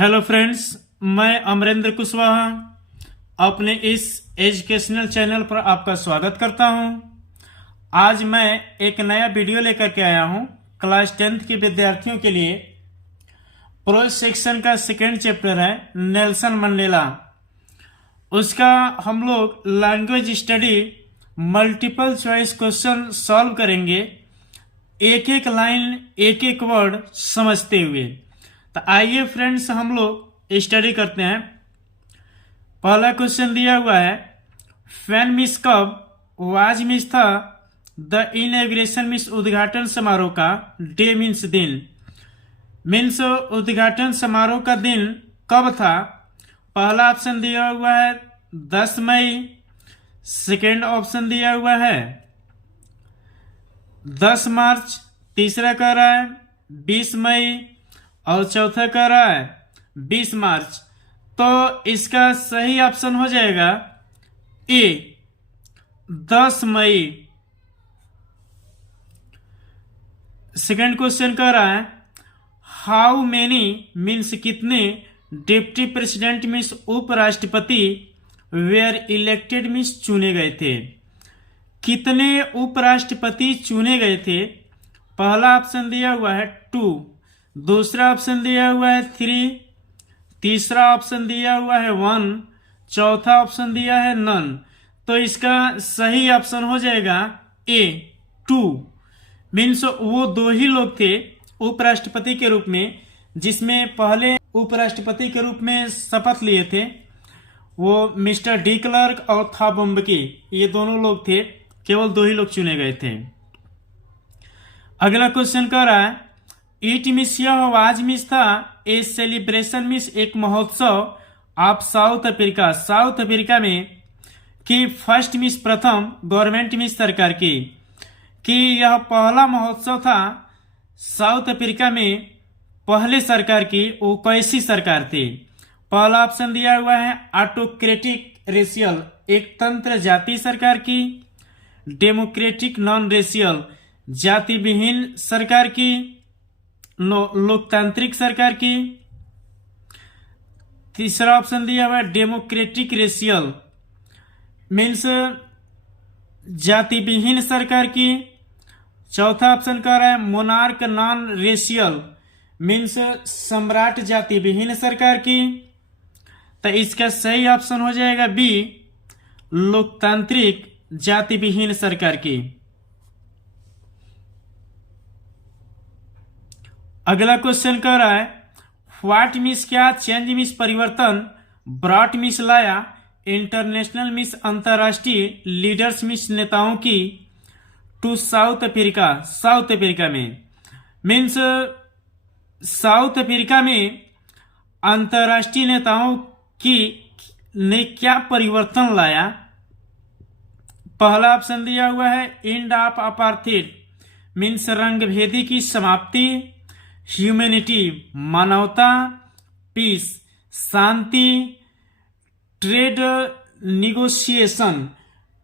Hello friends, मैं अमरेंद्र कुशवाहा अपने इस एजुकेशनल चैनल पर आपका स्वागत करता हूं। आज मैं एक नया वीडियो लेकर के आया हूं क्लास 10th के विद्यार्थियों के लिए। प्रो सेक्शन का सेकेंड चैप्टर है नेल्सन मंडेला। उसका हम लोग language study multiple choice question solve करेंगे, एक एक लाइन एक एक वर्ड समझते हुए। तो आइए फ्रेंड्स, हम लोग स्टडी करते हैं। पहला क्वेश्चन दिया हुआ है, फैन मिस कब वाज मिस था द इनॉग्रेशन मिस उद्घाटन समारोह का डे मीन्स दिन। मीन्स उद्घाटन समारोह का दिन कब था। पहला ऑप्शन दिया हुआ है 10 मई, सेकेंड ऑप्शन दिया हुआ है 10 मार्च, तीसरा कह रहा है 20 मई और चौथा कह रहा है 20 मार्च। तो इसका सही ऑप्शन हो जाएगा ए 10 मई। सेकंड क्वेश्चन कह रहा है हाउ मेनी मीन्स कितने डिप्टी प्रेसिडेंट मीन्स उपराष्ट्रपति वेयर इलेक्टेड मीन्स चुने गए थे। कितने उपराष्ट्रपति चुने गए थे। पहला ऑप्शन दिया हुआ है 2, दूसरा ऑप्शन दिया हुआ है 3, तीसरा ऑप्शन दिया हुआ है 1, चौथा ऑप्शन दिया है नन। तो इसका सही ऑप्शन हो जाएगा ए 2। मीन्स वो दो ही लोग थे उपराष्ट्रपति के रूप में, जिसमें पहले उपराष्ट्रपति के रूप में शपथ लिए थे वो मिस्टर डी क्लर्क और थाबोम्बकी। ये दोनों लोग थे, केवल दो ही लोग चुने गए थे। अगला क्वेश्चन कह रहा है इट मिस यह वाज मिस था ए सेलिब्रेशन मिस एक महोत्सव of south Africa. South Africa में कि फर्स्ट मिस प्रथम गवर्नमेंट मिस सरकार की, कि यह पहला महोत्सव था साउथ अफ्रीका में पहले सरकार की। वो कैसी सरकार थी। पहला ऑप्शन दिया हुआ है ऑटोक्रेटिक रेशियल एक तंत्र जाति सरकार की, डेमोक्रेटिक नॉन रेशियल जाति विहीन सरकार की, लोकतांत्रिक सरकार की। तीसरा ऑप्शन दिया हुआ है डेमोक्रेटिक रेशियल मीन्स जाति विहीन सरकार की। चौथा ऑप्शन कह रहा है मोनार्क नॉन रेशियल मीन्स सम्राट जाति विहीन सरकार की। तो इसका सही ऑप्शन हो जाएगा बी लोकतांत्रिक जाति विहीन सरकार की। अगला क्वेश्चन कह रहा है व्हाट मिस क्या चेंज मिस परिवर्तन ब्रॉट मिस लाया इंटरनेशनल मिस अंतरराष्ट्रीय लीडर्स मिस नेताओं की to South Africa. South Africa में मीन्स साउथ अफ्रीका में अंतरराष्ट्रीय नेताओं की ने क्या परिवर्तन लाया। पहला ऑप्शन दिया हुआ है एंड ऑफ अपार्थाइड मीन्स रंगभेदी की समाप्ति, ह्यूमैनिटी मानवता, पीस शांति, trade negotiation.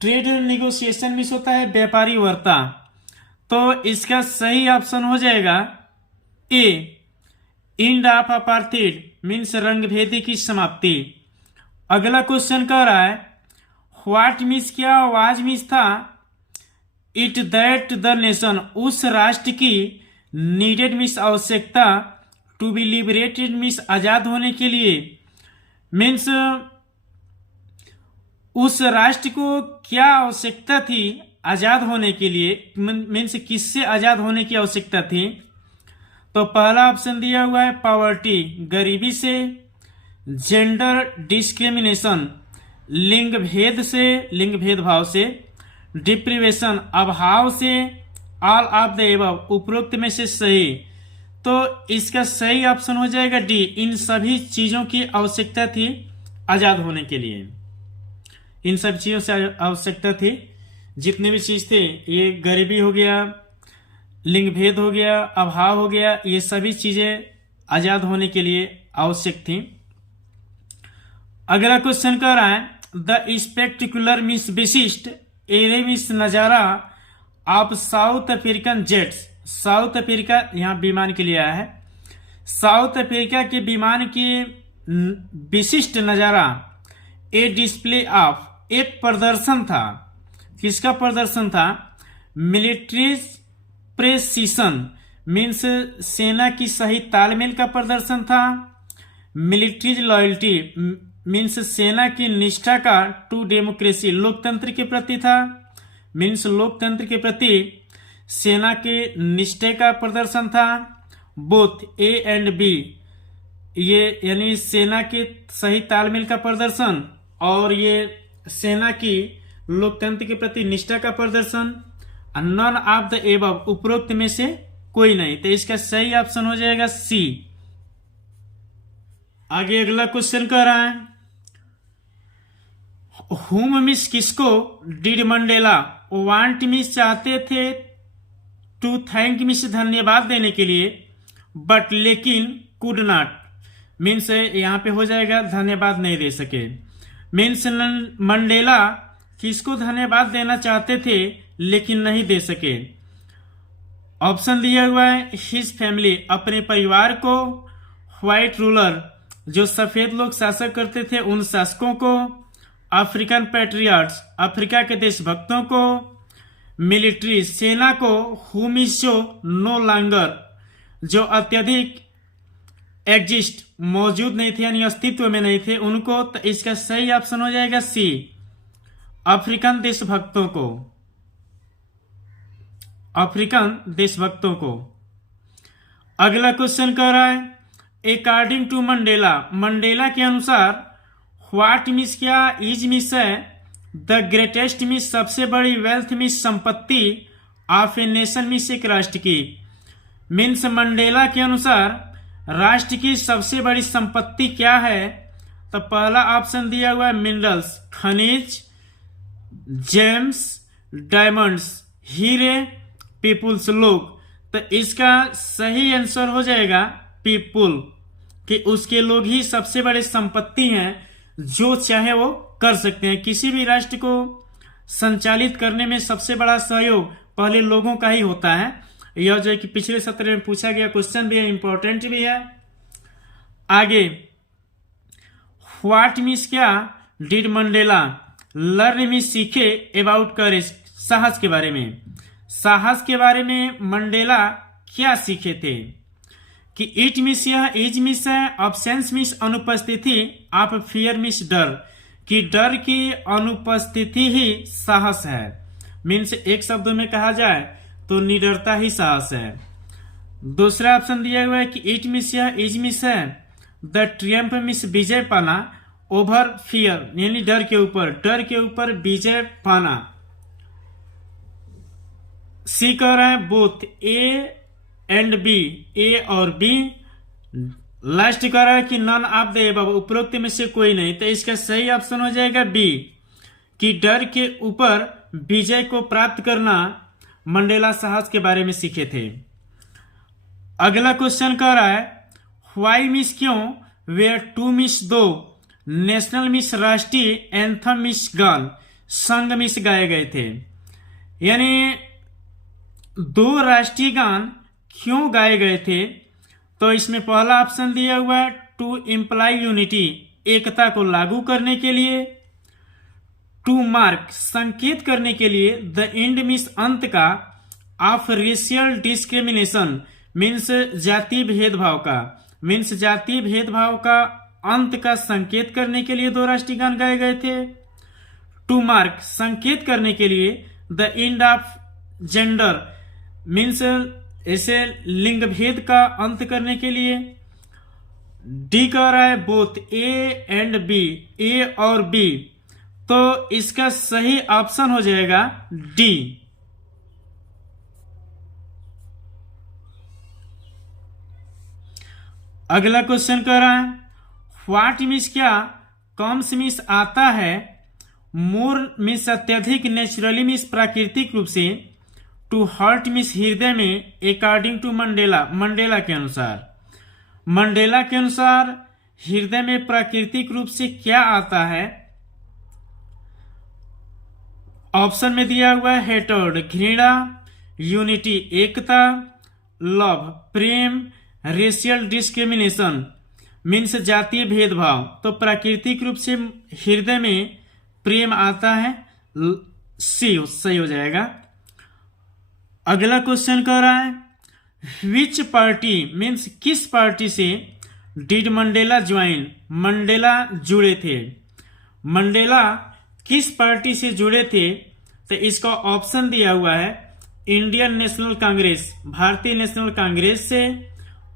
Trade negotiation means होता है व्यापारी वार्ता। तो इसका सही ऑप्शन हो जाएगा A end of apartheid means रंगभेदी की समाप्ति। अगला क्वेश्चन कह रहा है व्हाट मिस क्या वाज मिस था इट दैट द नेशन उस राष्ट्र की नीडेड मीन्स आवश्यकता टू बी लिबरेटेड मीन्स आजाद होने के लिए। मीन्स उस राष्ट्र को क्या आवश्यकता थी आजाद होने के लिए। मीन्स किससे आजाद होने की आवश्यकता थी। तो पहला ऑप्शन दिया हुआ है पॉवर्टी गरीबी से, जेंडर डिस्क्रिमिनेशन लिंग भेद से, लिंग भेदभाव से, डिप्रीवेशन अभाव से, ऑल ऑफ द एबव उपरोक्त में से सही। तो इसका सही ऑप्शन हो जाएगा डी इन सभी चीजों की आवश्यकता थी आजाद होने के लिए। इन सब चीजों से आवश्यकता थी, जितने भी चीज थे, ये गरीबी हो गया, लिंग भेद हो गया, अभाव हो गया, ये सभी चीजें आजाद होने के लिए आवश्यक थी। अगला क्वेश्चन कह रहा है द स्पेक्टिकुलर मीन्स विशिष्ट एरे मीन्स नजारा of south African jets. South Africa यहाँ विमान के लिए आया है। साउथ अफ्रीका के विमान की विशिष्ट नजारा ए डिस्प्ले ऑफ एक प्रदर्शन था। किसका प्रदर्शन था? मिलिट्री प्रेसिशन मीन्स सेना की सही तालमेल का प्रदर्शन था। मिलिट्री लॉयल्टी मीन्स सेना की निष्ठा का टू डेमोक्रेसी लोकतंत्र के प्रति था। मीन्स लोकतंत्र के प्रति सेना के निष्ठा का प्रदर्शन था। बोथ ए एंड बी ये यानी सेना के सही तालमेल का प्रदर्शन और ये सेना की लोकतंत्र के प्रति निष्ठा का प्रदर्शन। नन ऑफ द एबव उपरोक्त में से कोई नहीं, तो इसका सही ऑप्शन हो जाएगा सी। आगे अगला क्वेश्चन कह रहा है हुम मिस किसको डिड मंडेला वांट मिस चाहते थे टू थैंक मिस धन्यवाद देने के लिए बट लेकिन कुड नॉट मीन्स यहां पे हो जाएगा धन्यवाद नहीं दे सके। मीन्स मंडेला किसको धन्यवाद देना चाहते थे लेकिन नहीं दे सके। ऑप्शन दिया हुआ है हिज फैमिली अपने परिवार को, व्हाइट रूलर जो सफेद लोग शासक करते थे उन शासकों को, अफ्रीकन पैट्रियट्स अफ्रीका के देशभक्तों को, मिलिट्री सेना को, हुम इज जो नो लॉन्गर जो अत्यधिक एग्जिस्ट मौजूद नहीं थे यानी अस्तित्व में नहीं थे उनको। तो इसका सही ऑप्शन हो जाएगा सी अफ्रीकन देशभक्तों को, अफ्रीकन देशभक्तों को। अगला क्वेश्चन कह रहा है अकॉर्डिंग टू मंडेला मंडेला के अनुसार व्हाट मीन्स क्या इज मीन्स है द ग्रेटेस्ट मीन्स सबसे बड़ी वेल्थ मीन्स संपत्ति ऑफ ए नेशन मीन्स एक राष्ट्र की। मीन्स मंडेला के अनुसार राष्ट्र की सबसे बड़ी संपत्ति क्या है? तो पहला ऑप्शन दिया हुआ है मिनरल्स खनिज, जेम्स, डायमंड्स हीरे, पीपुल्स लोग। तो इसका सही आंसर हो जाएगा पीपुल कि उसके लोग ही सबसे बड़े संपत्ति हैं जो चाहे वो कर सकते हैं। किसी भी राष्ट्र को संचालित करने में सबसे बड़ा सहयोग पहले लोगों का ही होता है। यह जो है कि पिछले सत्र में पूछा गया क्वेश्चन भी है, इंपॉर्टेंट भी है। आगे व्हाट मीन्स क्या डिड मंडेला लर्न मीन्स सीखे अबाउट करेज साहस के बारे में। साहस के बारे में मंडेला क्या सीखे थे कि इट मीन्स यह इज मीन्स है, ऑप्शंस मीन्स अनुपस्थिति, आप फियर मीन्स डर कि डर की अनुपस्थिति ही साहस है। मीन्स एक शब्द में कहा जाए तो निडरता ही साहस है। दूसरा ऑप्शन दिया हुआ है कि इट मीन्स यह इज मीन्स है द ट्रियम्फ मीन्स विजय पाना ओवर फियर यानी डर के ऊपर विजय पाना। सी कह रहा है बोथ ए एंड बी, ए और बी। लास्ट कह रहा है कि नन ऑफ द एबव उपरोक्त में से कोई नहीं। तो इसका सही ऑप्शन हो जाएगा बी कि डर के ऊपर विजय को प्राप्त करना मंडेला साहस के बारे में सीखे थे। अगला क्वेश्चन कह रहा है व्हाई मिस क्यों वेयर टू मिस दो नेशनल मिस राष्ट्रीय एंथम मिस गान संग मिस गाए गए थे। यानी दो राष्ट्रीय गान क्यों गाए गए थे? तो इसमें पहला ऑप्शन दिया हुआ है टू इम्प्लाई यूनिटी एकता को लागू करने के लिए, टू मार्क संकेत करने के लिए, द एंड मीन्स अंत का, ऑफ रेशियल डिस्क्रिमिनेशन मीन्स जातीय भेदभाव का, मीन्स जातीय भेदभाव का अंत का संकेत करने के लिए दो राष्ट्रीय गान गाए गए थे। टू मार्क संकेत करने के लिए, the end of gender means ऐसे लिंग भेद का अंत करने के लिए। डी कह रहा है बोथ ए एंड बी, ए और बी। तो इसका सही ऑप्शन हो जाएगा डी। अगला क्वेश्चन कह रहा है व्हाट मीन्स क्या कम्स मीन्स आता है, मोर मीन्स अत्यधिक, नेचुरली मीन्स प्राकृतिक रूप से, टू हर्ट मीन्स हृदय में, अकॉर्डिंग टू मंडेला मंडेला के अनुसार। मंडेला के अनुसार हृदय में प्राकृतिक रूप से क्या आता है? ऑप्शन में दिया हुआ है हेटर्ड घृणा, यूनिटी एकता, लव प्रेम, रेशियल डिस्क्रिमिनेशन मीन्स जातीय भेदभाव, तो प्राकृतिक रूप से हृदय में प्रेम आता है, सी सही हो जाएगा। अगला क्वेश्चन कह रहा है विच पार्टी मीन्स किस पार्टी से डिड मंडेला ज्वाइन, मंडेला जुड़े थे। मंडेला किस पार्टी से जुड़े थे, तो इसका ऑप्शन दिया हुआ है इंडियन नेशनल कांग्रेस, भारतीय नेशनल कांग्रेस से,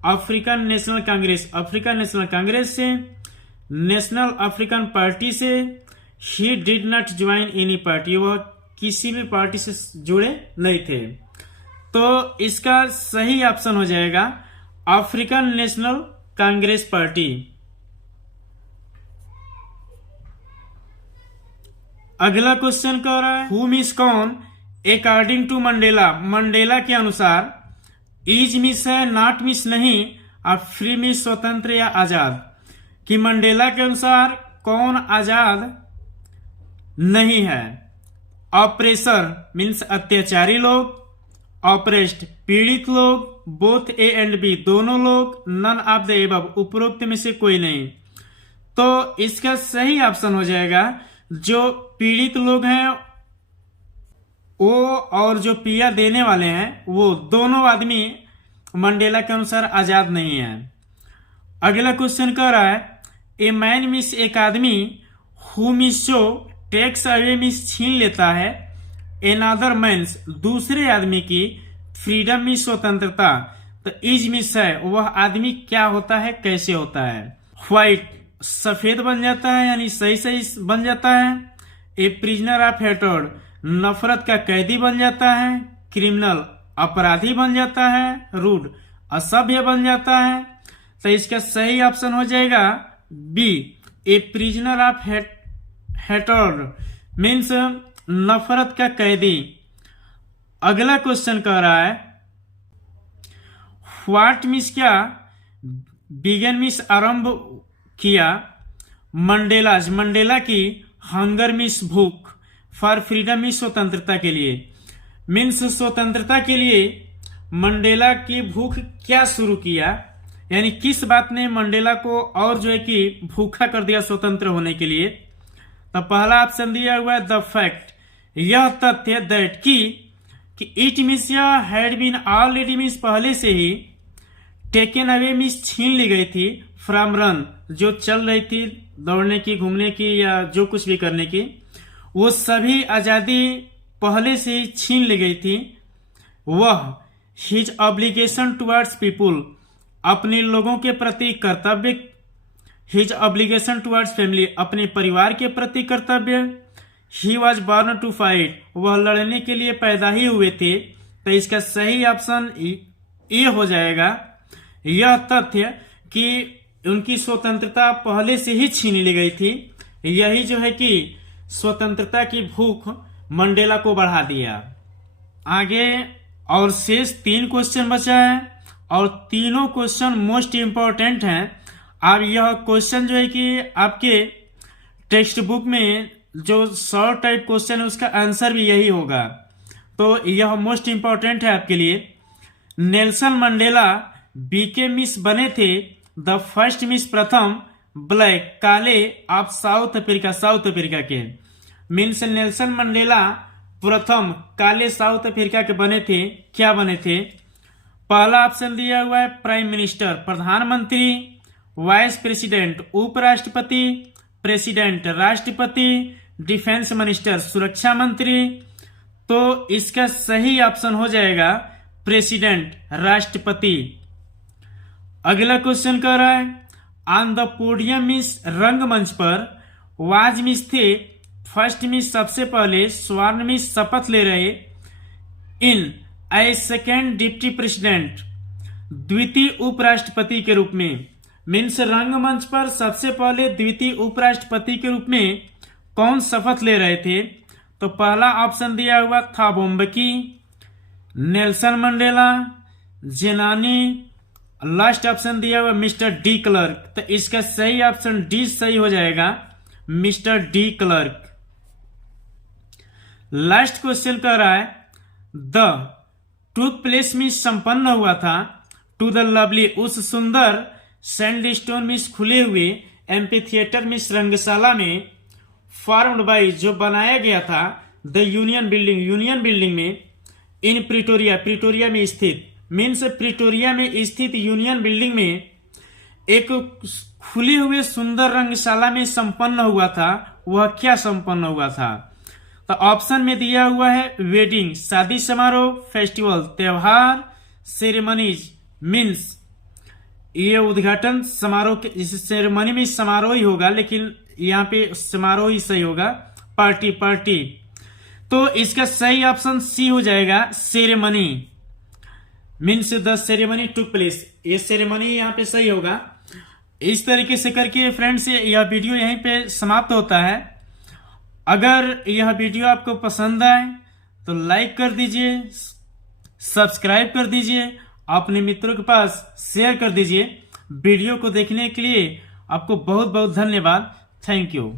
African national Congress, African national Congress से, नेशनल अफ्रीकन पार्टी से, he did not join any party, वह किसी भी पार्टी से जुड़े नहीं थे। तो इसका सही ऑप्शन हो जाएगा अफ्रीकन नेशनल कांग्रेस पार्टी। अगला क्वेश्चन कह रहा है हु मीन्स कौन अकॉर्डिंग टू मंडेला, मंडेला के अनुसार, इज मिस है, नॉट मिस नहीं, और फ्री मिस स्वतंत्र या आजाद, कि मंडेला के अनुसार कौन आजाद नहीं है। ऑपरेसर मीन्स अत्याचारी लोग, ऑपरेस्ड पीड़ित लोग, बोथ ए एंड बी दोनों लोग, नन ऑफ द एबव उपरोक्त में से कोई नहीं। तो इसका सही ऑप्शन हो जाएगा जो पीड़ित लोग हैं वो और जो पीड़ा देने वाले हैं वो दोनों आदमी मंडेला के अनुसार आजाद नहीं है। अगला क्वेश्चन कह रहा है ए मैन मीन्स एक आदमी, हु मीन्स जो टेक्स अवे मीन्स छीन लेता है, एनादर मैन्स दूसरे आदमी की, फ्रीडम मीन्स स्वतंत्रता, तो इज मीन्स है वह आदमी क्या होता है, कैसे होता है। व्हाइट सफेद बन जाता है यानी सही सही बन जाता है। ए प्रिजनर ऑफ हेटर्ड नफरत का कैदी बन जाता है। क्रिमिनल अपराधी बन जाता है। रूड असभ्य बन जाता है। तो इसका सही ऑप्शन हो जाएगा B, a prisoner of hatred means नफरत का कैदी। अगला क्वेश्चन कह रहा है व्हाट मीन्स क्या, बिगन मीन्स आरंभ किया, मंडेलाज मंडेला की, हंगर मीन्स भूख, फॉर फ्रीडम मीन्स स्वतंत्रता के लिए, मीन्स स्वतंत्रता के लिए मंडेला की भूख क्या शुरू किया, यानी किस बात ने मंडेला को और जो है कि भूखा कर दिया स्वतंत्र होने के लिए। तो पहला ऑप्शन दिया हुआ है द फैक्ट, यह तथ्य, दैट कि इट मीन्स यह हैड बीन ऑलरेडी मीन्स पहले से ही, टेकन अवे मीन्स छीन ली गई थी, फ्रॉम रन जो चल रही थी दौड़ने की, घूमने की या जो कुछ भी करने की, वो सभी आजादी पहले से ही छीन ली गई थी। वह हिज ऑब्लिगेशन टुवर्ड्स पीपुल अपने लोगों के प्रति कर्तव्य, हिज ऑब्लिगेशन टुवर्ड्स फैमिली अपने परिवार के प्रति कर्तव्य, he was born to fight वह लड़ने के लिए पैदा ही हुए थे। तो इसका सही ऑप्शन ये हो जाएगा, यह तथ्य कि उनकी स्वतंत्रता पहले से ही छीन ली गई थी, यही जो है कि स्वतंत्रता की भूख मंडेला को बढ़ा दिया। आगे और शेष 3 क्वेश्चन बचा है और तीनों क्वेश्चन मोस्ट इंपॉर्टेंट हैं। अब यह क्वेश्चन जो है कि आपके टेक्स्ट बुक में जो शॉर्ट टाइप क्वेश्चन है उसका आंसर भी यही होगा, तो यह मोस्ट इंपॉर्टेंट है आपके लिए। नेल्सन मंडेला बीके मिस बने थे, द फर्स्ट मिस प्रथम ब्लैक काले of south Africa, South Africa के, मीन्स नेल्सन मंडेला प्रथम काले साउथ अफ्रीका के बने थे। क्या बने थे? पहला ऑप्शन दिया हुआ है प्राइम मिनिस्टर प्रधानमंत्री, वाइस प्रेसिडेंट उपराष्ट्रपति, प्रेसिडेंट राष्ट्रपति, डिफेंस मिनिस्टर सुरक्षा मंत्री। तो इसका सही ऑप्शन हो जाएगा प्रेसिडेंट राष्ट्रपति। अगला क्वेश्चन कह रहा है ऑन द पोडियम मीन्स रंगमंच पर, वाज मीन्स थे, फर्स्ट मीन्स सबसे पहले, स्वर्ण मीन्स शपथ ले रहे, इन ए सेकेंड डिप्टी प्रेसिडेंट द्वितीय उपराष्ट्रपति के रूप में, मीन्स रंगमंच पर सबसे पहले द्वितीय उपराष्ट्रपति के रूप में कौन शपथ ले रहे थे? तो पहला ऑप्शन दिया हुआ था बोम्बकी, नेल्सन मंडेला, जेनानी, लास्ट ऑप्शन दिया हुआ मिस्टर डी क्लर्क। तो इसका सही ऑप्शन डी सही हो जाएगा, mister de Klerk. Last question कह रहा है द टूक प्लेस में संपन्न हुआ था, टू द लवली, उस सुंदर सैंडस्टोन में खुले हुए एम्पी थिएटर में रंगशाला में, फॉर्म्ड बाई, जो बनाया गया था, द यूनियन बिल्डिंग में, इन प्रिटोरिया, प्रिटोरिया में स्थित, मीन्स प्रिटोरिया में स्थित यूनियन बिल्डिंग में एक खुले हुए सुंदर रंगशाला में संपन्न हुआ था। वह क्या संपन्न हुआ था? तो ऑप्शन में दिया हुआ है वेडिंग, शादी समारोह, फेस्टिवल, त्योहार, सेरेमनीज, मीन्स ये उद्घाटन समारोह के, इस सेरेमनी में समारोह ही होगा, लेकिन यहाँ पे समारोह ही सही होगा, पार्टी। तो इसका सही ऑप्शन सी हो जाएगा, ceremony, means the ceremony took place, ये सेरेमनी यहाँ पे सही होगा। इस तरीके से करके फ्रेंड्स यह वीडियो यहीं पे समाप्त होता है। अगर यह वीडियो आपको पसंद आए तो लाइक कर दीजिए, सब्सक्राइब कर दीजिए, अपने मित्रों के पास शेयर कर दीजिए। वीडियो को देखने के लिए आपको बहुत बहुत धन्यवाद। Thank you.